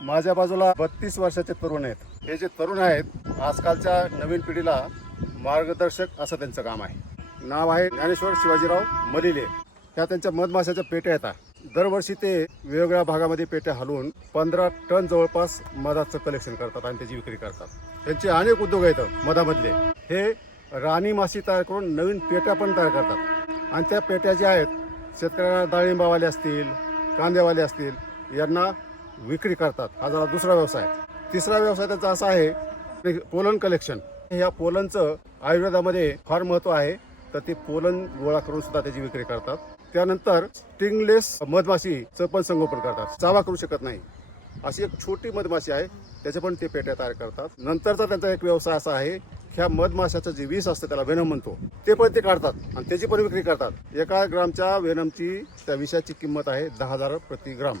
माझ्या बाजूला 32 वर्षाचे तरुण आहेत. हे जे तरुण आहेत आजकालच्या नवीन पिढीला मार्गदर्शक असं त्यांचं काम आहे. नाव आहे ज्ञानेश्वर शिवाजीराव मलिले. ह्या त्यांच्या मधमाशाच्या पेट्या येतात. दरवर्षी ते वेगवेगळ्या भागामध्ये पेट्या हलवून 15 टन जवळपास मधाचं कलेक्शन करतात आणि त्याची विक्री करतात. त्यांचे अनेक उद्योग आहेत मधामधले. हे राणी माशी तयार करून नवीन पेट्या पण तयार करतात आणि त्या पेट्या ज्या आहेत शेतकऱ्यांना डाळिंबावाले असतील, कांद्यावाले असतील यांना विक्री करतात. हा झाला दुसरा व्यवसाय. तिसरा व्यवसाय त्यांचा असा आहे पोलन कलेक्शन. या पोलनचं आयुर्वेदामध्ये फार महत्त्व आहे. तर ते पोलन गोळा करून सुद्धा त्याची विक्री करतात. त्यानंतर स्टिंगलेस मधमाशीचं पण संगोपन करतात. चावा करू शकत नाही अशी एक छोटी मधमाशी आहे, त्याचे पण ते पेट्या तयार करतात. नंतरचा त्यांचा एक व्यवसाय असा आहे, ह्या मधमाशाचं जे विष असतं त्याला वेनम म्हणतो, ते पण ते काढतात आणि त्याची पण विक्री करतात. 1 ग्रामच्या वेनमची त्या विषाची किंमत आहे 10,000 प्रति ग्राम.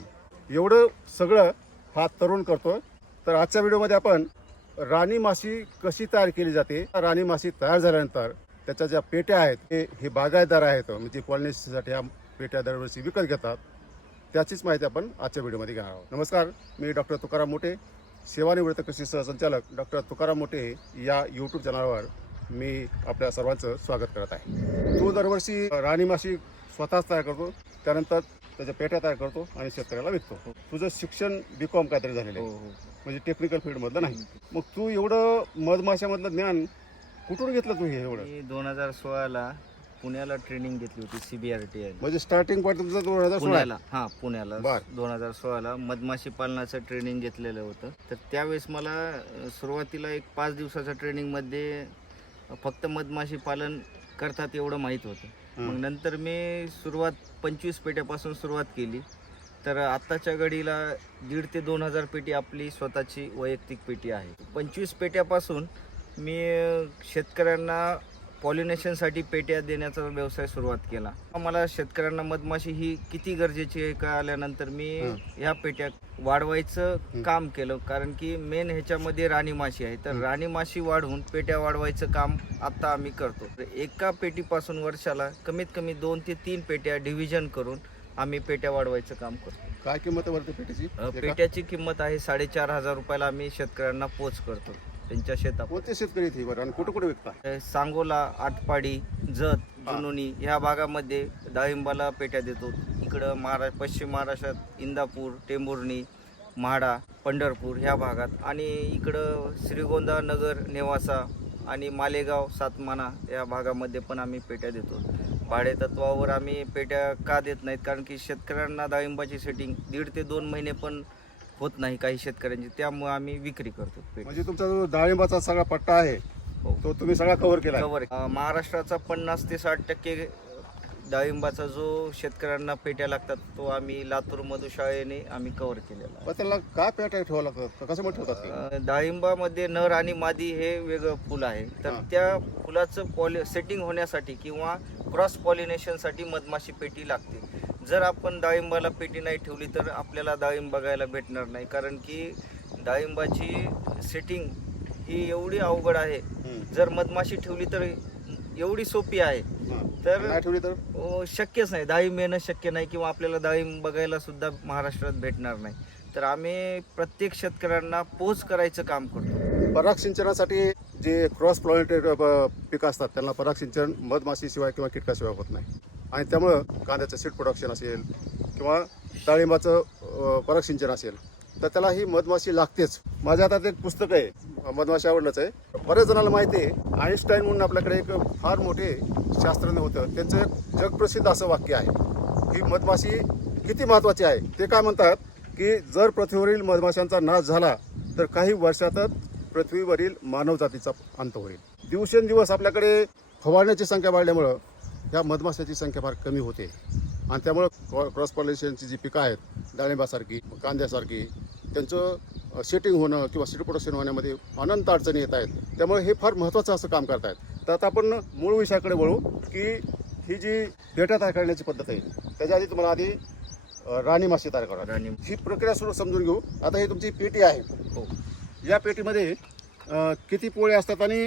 एवढं सगळं हा तरुण करतो. तर आजच्या व्हिडिओमध्ये आपण राणी माशी कशी तयार केली जाते, राणी माशी तयार झाल्यानंतर त्याच्या ज्या पेट्या आहेत हे बागायतदार आहेत म्हणजे पॉलिनेशनसाठी ह्या पेट्या दरवर्षी विकत घेतात, त्याचीच माहिती आपण आजच्या व्हिडिओमध्ये घेणार आहोत. नमस्कार, मी डॉक्टर तुकाराम मोठे, सेवानिवृत्त कृषी सहसंचालक डॉक्टर तुकाराम मोठे या यूट्यूब चॅनलवर मी आपल्या सर्वांचं स्वागत करत आहे. तू दरवर्षी राणी माशी स्वतःच तयार करतो, त्यानंतर त्याच्या पेट्या तयार करतो आणि शेतकऱ्याला विकतो. तुझं शिक्षण BCom काहीतरी झालेलं आहे, म्हणजे टेक्निकल फील्डमधलं नाही. मग तू एवढं मधमाशामधलं ज्ञान कुठून घेतलं तू हे एवढं? मी 2016ला पुण्याला ट्रेनिंग घेतली होती CBRT. म्हणजे स्टार्टिंग पॉईंट तुमचं 2016 पुण्याला, हा पुण्याला बर. 2016ला मधमाशी पालनाचं ट्रेनिंग घेतलेलं होतं. तर त्यावेळेस मला सुरुवातीला एक 5 दिवसाच्या ट्रेनिंगमध्ये फक्त मधमाशी पालन करतात एवढं माहीत होतं. मग नंतर मी 25 पेट्यापासून सुरुवात केली. तर आत्ताच्या घडीला 1,500 ते 2,000 पेटी आपली स्वतःची वैयक्तिक पेटी आहे. 25 पेट्यापासून मी शेतकऱ्यांना पॉलिनेशनसाठी पेट्या देण्याचा व्यवसाय सुरुवात केला. मला शेतकऱ्यांना मधमाशी ही किती गरजेची आहे का आल्यानंतर मी ह्या पेट्या वाढवायचं काम केलं. कारण की मेन ह्याच्यामध्ये राणी माशी आहे. तर राणी माशी वाढवून पेट्या वाढवायचं काम आता आम्ही करतो. एका पेटीपासून वर्षाला कमीत कमी 2 ते 3 पेट्या डिव्हिजन करून आम्ही पेट्या वाढवायचं काम करतो. काय किंमत वरती पेटीची? पेट्याची किंमत आहे 4,500 रुपयाला आम्ही शेतकऱ्यांना पोच करतो त्यांच्या शेतात. कोणते शेतकरी इथे बरं आणि कुठे कुठे विकता? सांगोला, आटपाडी, जत, जुनोनी ह्या भागामध्ये डाळिंबाला पेट्या देतो. इकडं पश्चिम महाराष्ट्रात इंदापूर, टेंभुर्णी, म्हाडा, पंढरपूर ह्या भागात, आणि इकडं श्रीगोंदा, नगर, नेवासा आणि मालेगाव, सातमाना या भागामध्ये पण आम्ही पेट्या देतो. भाडे तत्वावर आम्ही पेट्या का देत नाहीत, कारण की शेतकऱ्यांना डाळिंबाची सेटिंग 1.5 ते 2 महिने पण होत नाही काही शेतकऱ्यांची, त्यामुळे आम्ही विक्री करतो. म्हणजे तुमचा जो डाळिंबाचा सगळा पट्टा आहे तो तुम्ही सगळा कव्हर केला? कव्हर. महाराष्ट्राचा 50 ते 60% डाळिंबाचा जो शेतकऱ्यांना पेट्या लागतात तो आम्ही लातूर मधुशाळेने आम्ही कव्हर केलेला आहे. त्याला काय पेट्या ठेवावं लागतं, कसं ठेवतात? डाळिंबामध्ये नर आणि मादी हे वेगळं फुल आहे. तर त्या फुलाचं सेटिंग होण्यासाठी किंवा क्रॉस पॉलिनेशनसाठी मधमाशी पेटी लागते. जर आपण डाळिंबाला पेटी नाही ठेवली तर आपल्याला डाळिंब बघायला भेटणार नाही. कारण की डाळिंबाची सेटिंग ही एवढी अवघड आहे. जर मधमाशी ठेवली तर एवढी सोपी आहे, तर नाही ठेवली तर शक्यच नाही. डाळिंब येणं शक्य नाही किंवा आपल्याला डाळिंब बघायला सुद्धा महाराष्ट्रात भेटणार नाही. तर आम्ही प्रत्येक शेतकऱ्यांना पोच करायचं काम करतो. पराग सिंचनासाठी जे क्रॉस पॉलिनेटेड पिकं असतात त्यांना पराग सिंचन मधमाशीशिवाय किंवा कीटकाशिवाय होत नाही. आणि त्यामुळं कांद्याचं सीड प्रोडक्शन असेल किंवा डाळिंबाचं पराग सिंचन असेल तर त्याला ही मधमाशी लागतेच. माझ्या हातात एक पुस्तक आहे, मधमाशी आवडलंच आहे. बऱ्याच जणांना माहिती आहे, आईन्स्टाईन म्हणून आपल्याकडे एक फार मोठे शास्त्रज्ञ होतं, त्यांचं एक जगप्रसिद्ध असं वाक्य आहे, ही मधमाशी किती महत्त्वाची आहे. ते काय म्हणतात की जर पृथ्वीवरील मधमाशांचा नाश झाला तर काही वर्षातच पृथ्वीवरील मानवजातीचा अंत होईल. दिवसेंदिवस आपल्याकडे फवारण्याची संख्या वाढल्यामुळं ह्या मधमाशाची संख्या फार कमी होते आणि त्यामुळं क्रॉस पॉलिनेशनची जी पिकं आहेत डाळिंबासारखी, कांद्यासारखी, त्यांचं सेटिंग होणं किंवा सीड प्रोडक्शन होण्यामध्ये अनंत अडचणी येत आहेत. त्यामुळे हे फार महत्त्वाचं असं काम करतायत. तर आता आपण मूळ विषयाकडे वळू की ही जी पेट्या तयार करण्याची पद्धत आहे त्याच्या आधी तुम्हाला आधी राणी माशी तयार करा. ही प्रक्रिया सुरू समजून घेऊ. आता ही तुमची पेटी आहे. या पेटीमध्ये किती पोळे असतात आणि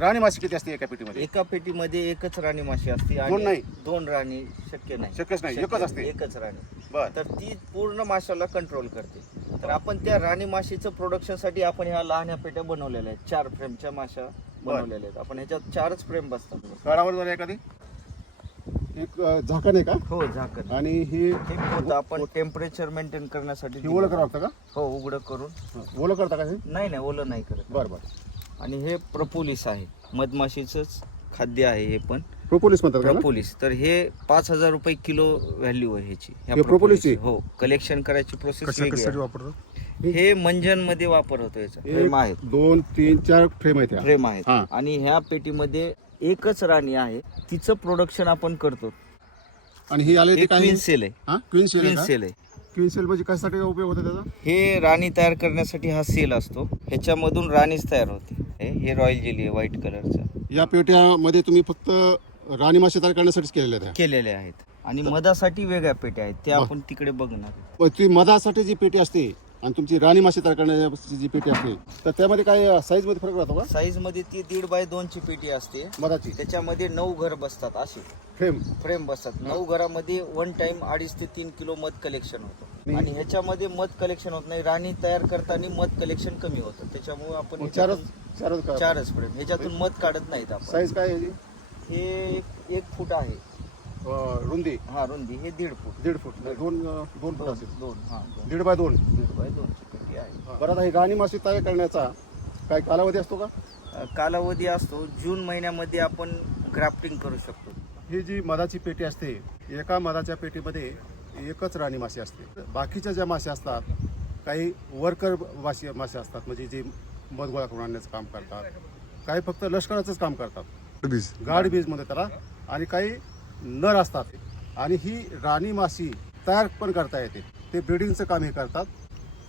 राणी माशी किती असते एका पेटीमध्ये? एका पेटीमध्ये एकच राणी माशी असते. दोन नाही? 2 राणी शक्यच नाही, एकच असते. एकच राणी. बर. तर ती पूर्ण माशाला कंट्रोल करते. तर आपण त्या राणी माशीचं प्रोडक्शनसाठी आपण ह्या लहान पेट्या बनवलेल्या आहेत. 4 फ्रेमच्या माशा बनवलेल्या आहेत आपण. ह्याच्यात 4च फ्रेम बसतात. काळावर जर एखादी एक झाकण आहे का? हो, झाकण. आणि ही हे पोतं आपण टेम्परेचर मेंटेन करण्यासाठी ओलं करावं लागतं का? हो, उघडं करून. ओलं करता का हे? नाही ओलं नाही करत. बरं बरं. आणि हे प्रपोलिस आहे, मधमाशीचंच खाद्य आहे हे पण. प्रोपोलिस म्हणतात का? प्रोपोलिस. तर हे 5,000 रुपये किलो व्हॅल्यू आहे ह्याची. हे प्रोपोलिसची? हो, कलेक्शन करायची प्रोसेस वेगळी कशासाठी आहे. वापरतो? हे मंजन मध्ये वापर होतो याचा. फ्रेम आहेत, 2, 3, 4 फ्रेम आहेत ह्या. फ्रेम आहेत. हा. आणि ह्या पेटीमध्ये एकच राणी आहे, तिचं प्रोडक्शन आपण करतो. आणि ही आले हे ते काय? क्वीन सेल आहे. हा, क्वीन सेल आहे क्वीन का? सेल आहे. क्वीन सेल म्हणजे कशासाठी उपयोग होतो त्याचा? हे राणी तयार करण्यासाठी हा सेल असतो. ह्याच्यामधून राणीच तयार होते. हे रॉयल जेली आहे व्हाईट कलरचं. या पेट्यामध्ये तुम्ही फक्त राणी माशी तयार करण्यासाठीच केलेल्या आहेत. केलेले आहेत. आणि मधासाठी वेगळ्या पेट्या आहेत, त्या आपण तिकडे बघणार. पण ती मधासाठी जी पेटी असते आणि तुमची राणी माशी तयार करण्याची जी पेटी असते, तर त्यामध्ये काय साईज मध्ये फरक राहतो का? साईज मध्ये ती 1.5 बाय 2 ची पेटी असते. मधाची त्याच्यामध्ये 9 घर बसतात. असे फ्रेम बसतात. 9 घरामध्ये वन टाइम 2.5 ते 3 किलो मध कलेक्शन होतं. आणि ह्याच्यामध्ये मध कलेक्शन होत नाही. राणी तयार करताना मध कलेक्शन कमी होतं. त्याच्यामुळे आपण चारच फ्रेम, ह्याच्यातून मध काढत नाहीत आपण. साईज काय आहे? हे 1 फूट आहे रुंदी. हा, रुंदी हे 1.5 फूट. 1.5 फूट. 2 फूट असेल. 1.5 बाय 2. 1.5 बाय 2 ची पेटी आहे. बरं, आता ही राणी माशी तयार करण्याचा काय कालावधी असतो का? कालावधी असतो. जून महिन्यामध्ये आपण ग्राफ्टिंग करू शकतो. ही जी मधाची पेटी असते, एका मधाच्या पेटीमध्ये एकच राणी माशी असते. बाकीच्या ज्या माश्या असतात, काही वर्कर माश्या असतात, म्हणजे जे मध गोळा करून आणण्याचं काम करतात. काही फक्त लष्कराचंच काम करतात, गाड बीज म्हणतात त्याला. आणि काही नर असतात. आणि ही राणी माशी तयार पण करता येते. ते ब्रीडिंगचं काम हे करतात.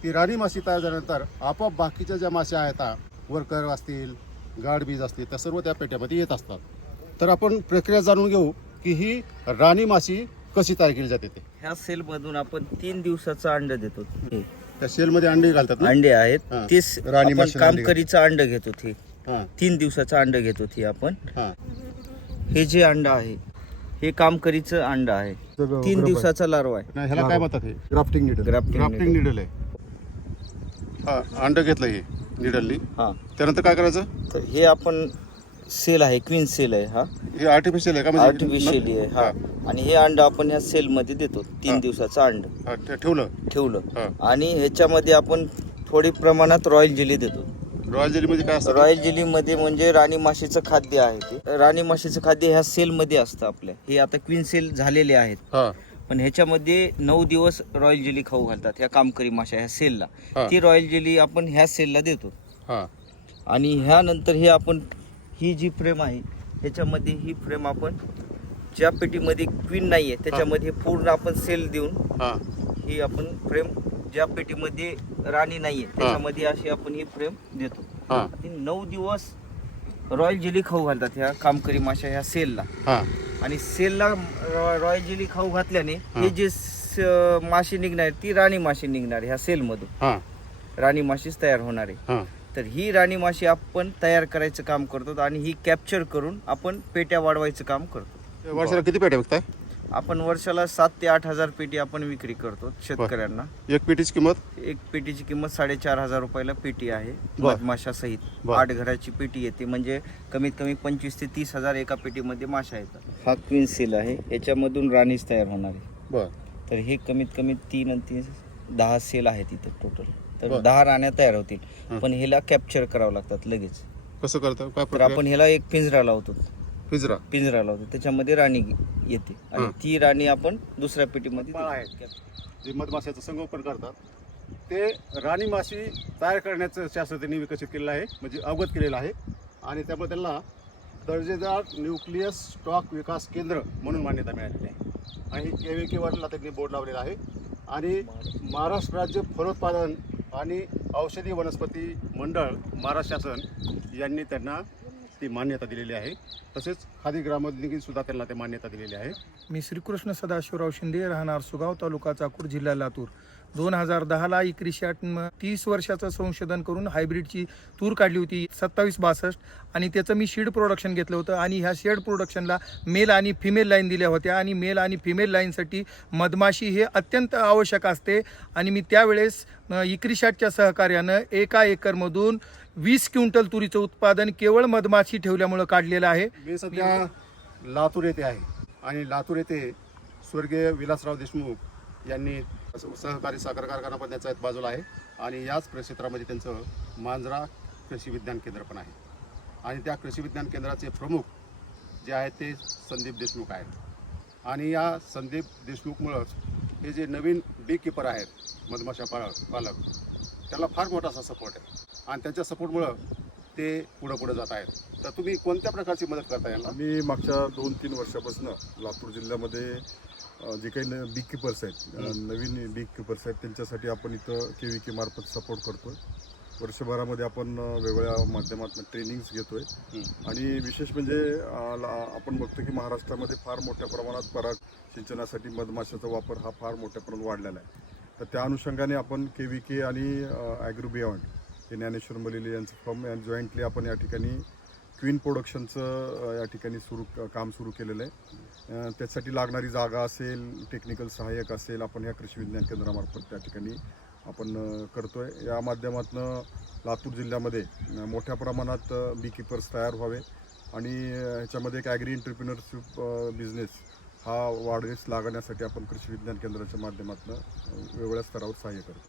ती राणी माशी तयार झाल्यानंतर आपोआप बाकीच्या ज्या माश्या आहेत, वर्कर असतील, गाड बीज असतील, त्या सर्व त्या पेट्यामध्ये येत असतात. तर आपण प्रक्रिया जाणून घेऊ की ही राणी माशी कशी तयार केली जाते. ते ह्या सेल मधून आपण 3 दिवसाचं अंड देतो. त्या सेलमध्ये अंडे घालतात ना? अंडे आहेत. हा. तेच राणी आपण माशीला अंडे कामकरीचं अंड घेतो. ते हां 3 दिवसाचं अंड घेतो. ते आपण हां. हे जे अंड आहे, हे कामकरीचं अंड आहे. 3 दिवसाचा लार्वा आहे. नाही, ह्याला काय म्हणतात? हे ग्राफ्टिंग निडल. ग्राफ्टिंग निडल आहे. हा, अंड घेतलं हे निडलनी. हा. त्यानंतर काय करायचं? तर हे आपण सेल आहे, क्वीन सेल आहे. हा हे आर्टिफिशियल आहे का? म्हणजे आर्टिफिशियली आहे. हा. आणि हे अंड आपण या सेल मध्ये देतो. 3 दिवसाचं अंड हा, ठेवलं. ठेवलं. आणि ह्याच्यामध्ये आपण थोडी प्रमाणात रॉयल जेली देतो. रॉयल जेली म्हणजे काय असतं? रॉयल जेली मध्ये म्हणजे राणी माशीचं खाद्य आहे. ते राणी माशीचं खाद्य ह्या सेल मध्ये असतं आपल्या. हे आता क्वीन सेल झालेले आहेत, हा. पण ह्याच्यामध्ये 9 दिवस रॉयल जेली खाऊ घालतात ह्या कामकरी माशा ह्या सेलला. हा. ती रॉयल जेली आपण ह्या सेलला देतो. हा. आणि ह्यानंतर हे आपण ही जी फ्रेम आहे, ह्याच्यामध्ये ही फ्रेम आपण ज्या पेटीमध्ये क्वीन नाहीये त्याच्यामध्ये पूर्ण आपण सेल देऊन हा. ही आपण फ्रेम ज्या पेटीमध्ये राणी नाहीये त्याच्यामध्ये अशी आपण ही फ्रेम देतो. हा. 9 दिवस रॉयल जेली खाऊ घालतात ह्या कामकरी माशा ह्या सेलला. हा. आणि सेलला रॉयल जेली खाऊ घातल्याने हे जे माशी निघणार ती राणी माशी निघणार ह्या सेलमधून. हा. राणी माशीच तयार होणार आहे. हा. तर ही राणी माशी आपण तयार करायचं काम करतो आणि ही कॅप्चर करून आपण पेट्या वाढवायचं काम करतो. वर्षाला किती पेट्या विकताय? आपण वर्षाला 7 ते 8 हजार पेटी आपण विक्री करतो शेतकऱ्यांना. एक पेटीची किंमत? एक पेटीची किंमत 4,500 रुपयाला पेटी आहे बर. माशा सहित. बर. 8 घराची पेटी येते, म्हणजे कमीत कमी 25 ते 30 हजार एका पेटीमध्ये माशा येतात. हा क्वीन सेल आहे, याच्यामधून राणीच तयार होणार आहे. बर. तर हे कमीत कमी 3 आणि 3 10 सेल आहेत इथे टोटल. तर बर. 10 राण्या तयार होतील. हं. पण ह्याला कॅप्चर करावं लागतात लगेच. कसं करता? काय तर प्रक्रिया? आपण ह्याला एक पिंजरा लावतो. पिंजरा. पिंजरा लावतो, त्याच्यामध्ये राणी येते आणि हं. ती राणी आपण दुसऱ्या पेटीमध्ये बाळ देतो. जे मधमाशाचं संगोपन करतात, ते राणी माशी तयार करण्याचं शास्त्र त्यांनी विकसित केलेलं आहे, म्हणजे अवगत केलेलं आहे. आणि त्यामुळे त्यांना दर्जेदार न्यूक्लियस स्टॉक विकास केंद्र म्हणून मान्यता मिळालेली आहे. आणि KVK त्यांनी बोर्ड लावलेला आहे. आणि महाराष्ट्र राज्य फलोत्पादन आणि औषधी वनस्पती मंडळ महाराष्ट्र शासन यांनी त्यांना ती मान्यता दिलेली आहे. तसेच खादी ग्रामोद्योगी सुद्धा त्यांना ते मान्यता दिलेली आहे. मी श्रीकृष्ण सदाशिवराव शिंदे, राहणार सुगाव, तालुका चाकूर, जिल्हा लातूर. 2010ला इक्रिशॅट 30 वर्षाचं संशोधन करून हायब्रिडची तूर काढली होती 2762 आणि त्याचं मी सीड प्रोडक्शन घेतलं होतं आणि ह्या सीड प्रोडक्शनला मेल आणि फिमेल लाईन दिल्या होत्या आणि मेल आणि फिमेल लाईनसाठी मधमाशी हे अत्यंत आवश्यक असते आणि मी त्यावेळेस इक्रिशॅटच्या सहकार्यानं एका एकरमधून 20 क्विंटल तुरीचं उत्पादन केवळ मधमाशी ठेवल्यामुळं काढलेलं आहे. मी सध्या लातूर येथे आहे आणि लातूर येथे स्वर्गीय विलासराव देशमुख यांनी सहकारी साखर कारखाना पण त्यांचा बाजूला आहे आणि याच क्षेत्रामध्ये त्यांचं मांजरा कृषी विज्ञान केंद्र पण आहे आणि त्या कृषी विज्ञान केंद्राचे प्रमुख जे आहेत ते संदीप देशमुख आहेत आणि या संदीप देशमुखमुळं हे जे नवीन बी किपर आहेत मधमाशा पालक त्याला फार मोठा असा सपोर्ट आहे आणि त्यांच्या सपोर्टमुळं ते पुढं जात आहेत. तर तुम्ही कोणत्या प्रकारची मदत करता यांना? आम्ही मागच्या 2-3 वर्षापासून लातूर जिल्ह्यामध्ये जे काही बी किपर्स आहेत, नवीन बी किपर्स आहेत, त्यांच्यासाठी आपण इथं KVK मार्फत सपोर्ट करतोय. वर्षभरामध्ये आपण वेगवेगळ्या माध्यमातून ट्रेनिंग्स घेतोय आणि विशेष म्हणजे आपण बघतो की महाराष्ट्रामध्ये फार मोठ्या प्रमाणात पराग सिंचनासाठी मधमाशाचा वापर हा फार मोठ्या प्रमाणात वाढलेला आहे. तर त्या अनुषंगाने आपण KVK आणि ॲग्रो बियॉन्ड हे ज्ञानेश्वर मलिले यांचं फर्म जॉईंटली आपण या ठिकाणी क्वीन प्रोडक्शनचं या ठिकाणी काम सुरू केलेलं आहे. त्यासाठी लागणारी जागा असेल, टेक्निकल सहाय्यक असेल, आपण ह्या कृषी विज्ञान केंद्रामार्फत त्या ठिकाणी आपण करतोय. या माध्यमातून लातूर जिल्ह्यामध्ये मोठ्या प्रमाणात बी किपर्स तयार व्हावे आणि ह्याच्यामध्ये एक ॲग्री एंटरप्रिनरशिप बिझनेस हा वाढीस लागण्यासाठी आपण कृषी विज्ञान केंद्राच्या माध्यमातून वेगवेगळ्या स्तरावर सहाय्य करतो.